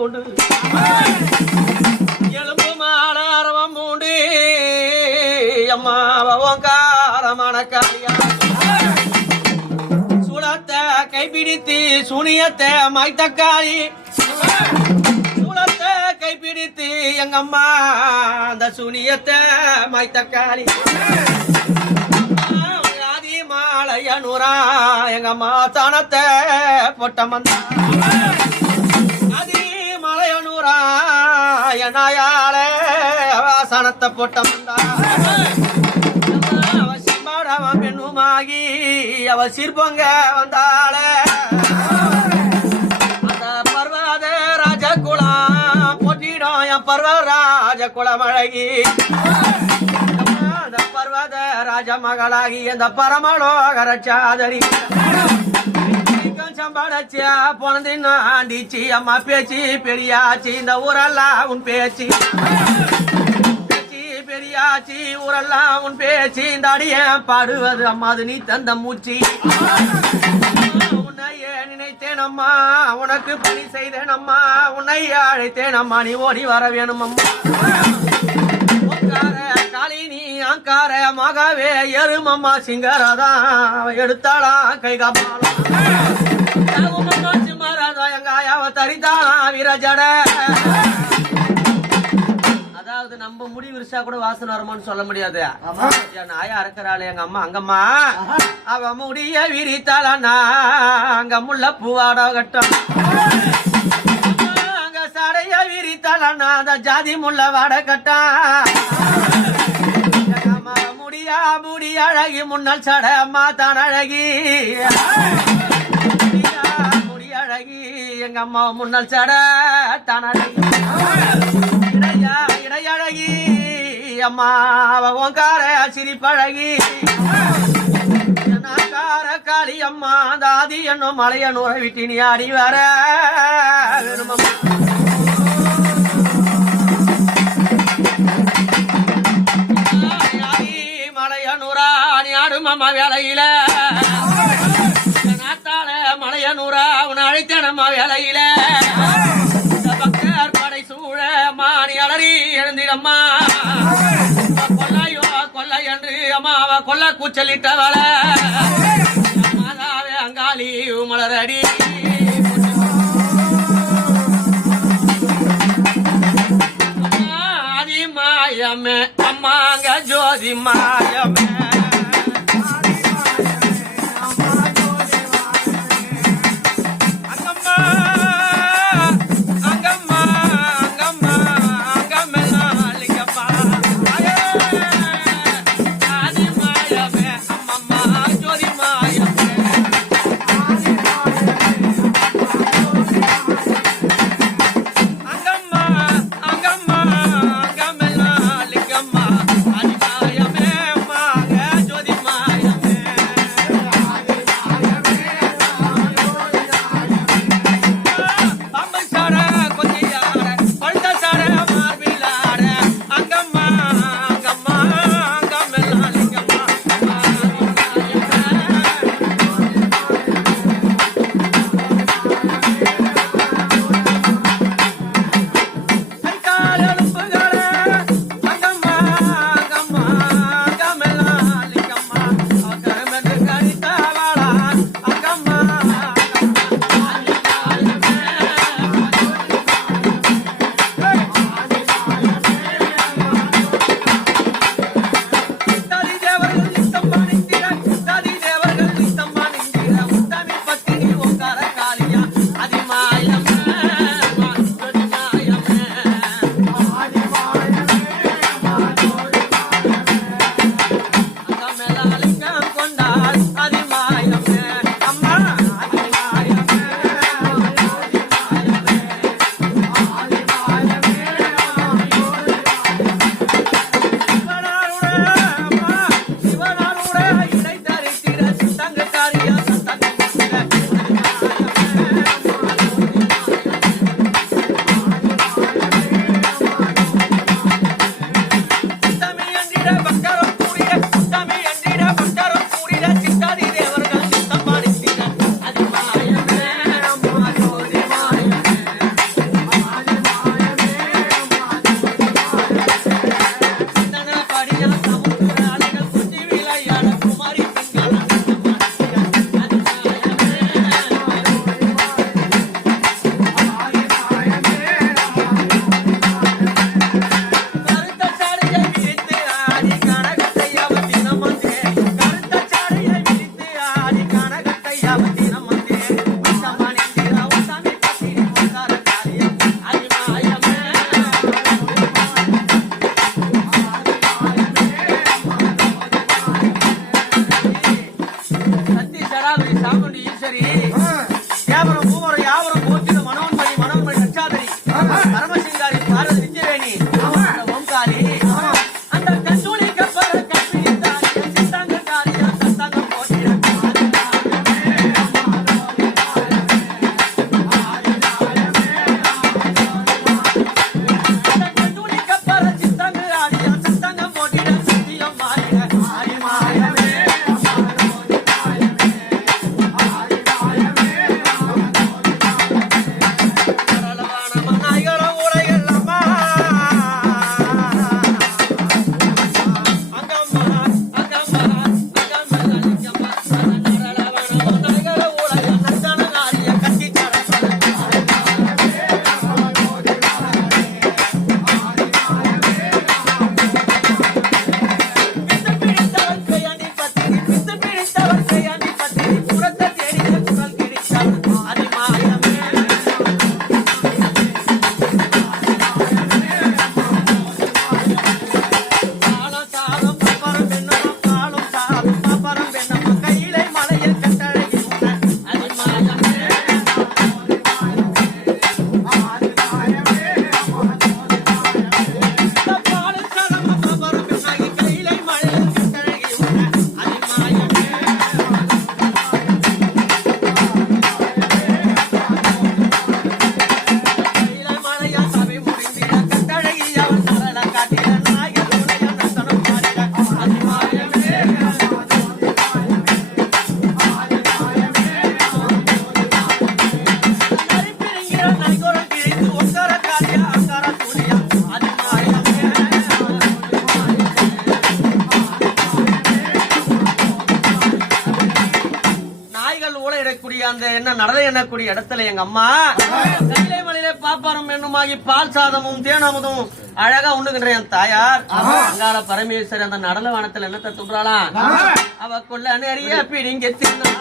பூண்டு எலும்பு மாலாரவம் பூண்டு அம்மா ஓங்காரமான காளியா சூளத்தை கைப்பிடித்து சூனியத்தை மைத்தக்காளி சூளத்தை கைப்பிடித்து எங்கம்மா அந்த சூனியத்தை மைத்தக்காளி மாலையனூரா எங்கம்மா தானத்தை பொட்டமந்தா அதி மலையனூரா என்னாயால வாசனத்தை பொட்டமந்தா அவ சிம்பாடவன் பெண்ணுமாகி அவ சிற்பங்க வந்தாள அந்த பர்வத ராஜகுலம் போட்டிடும் என் பர்வ ராஜகுலம் அழகி பர்வத ராஜ மகளாகி இந்த பரமலோகரச்சாதரி சம்பாடச்சியா பொணந்தின்னாண்டிச்சு அம்மா பேச்சு பெரியாச்சு இந்த ஊரெல்லாம் உன் பேச்சு பேச்சு பெரியாச்சு ஊரெல்லாம் உன் பேச்சு இந்த அடிய பாடுவது அம்மாது நீ தந்த மூச்சு உன்னையே நினைத்தேன் அம்மா உனக்கு பணி செய்தேன் அம்மா உன்னை அழைத்தேன் அம்மா நீ ஓடி வர வேணும் அம்மா காளினி அங்கார மகாவே எருமம்மா சிங்கராதான் எடுத்தாளா கை காப்பாளா சிம்மராதா எங்காயாவ தரிதானா வீரஜட அதாவது நம்ம முடி விரிசா கூட வாசனை வருமானு சொல்ல முடியாது என் நாயா இருக்கிறாள் எங்க அம்மா அங்கம்மா அவ முடிய விரித்தாளா அங்க முள்ள பூவாடா கட்டம் அங்க சடைய விரித்தாளா அந்த ஜாதி முள்ள வாட கட்டா முடி அழகி முன்னல் சட அம்மா தான் அழகி முடி அழகி எங்க அம்மா முன்னல் சட தான் அழகி இடையழகி அம்மா ஓங்கார சிரிப்பழகி காளி அம்மா தாதி என்னும் மலையனூரை விட்டு நீ ஆடி வர விரும்பமா அம்மா வேலையில நாட்டாள மலையனூரா உன் அழைத்தனம்மா வேலையில பக்தர் படை சூழ மாணி அலறி எழுந்திடம்மா கொல்லையோ கொல்லை என்று அம்மா அவ கொல்ல கூச்சலிட்டவள மாதாவே அங்காளி மலரடி ஆதி மாயமே அம்மாங்க ஜோதி மாயமே எண்ணக்கூடிய அந்த என்ன நடலை எண்ணக்கூடிய இடத்துல எங்க அம்மா கைலை மலையிலே பாப்பாரம் என்னுமாகி பால் சாதமும் தேனமுதும் அழகா உண்ணுகின்ற என் தாயார் அங்கால பரமேஸ்வரி அந்த நடல வனத்துல என்னத்தை துன்றாளாம் அவ கொள்ள நிறைய பிடிங்க தின்னா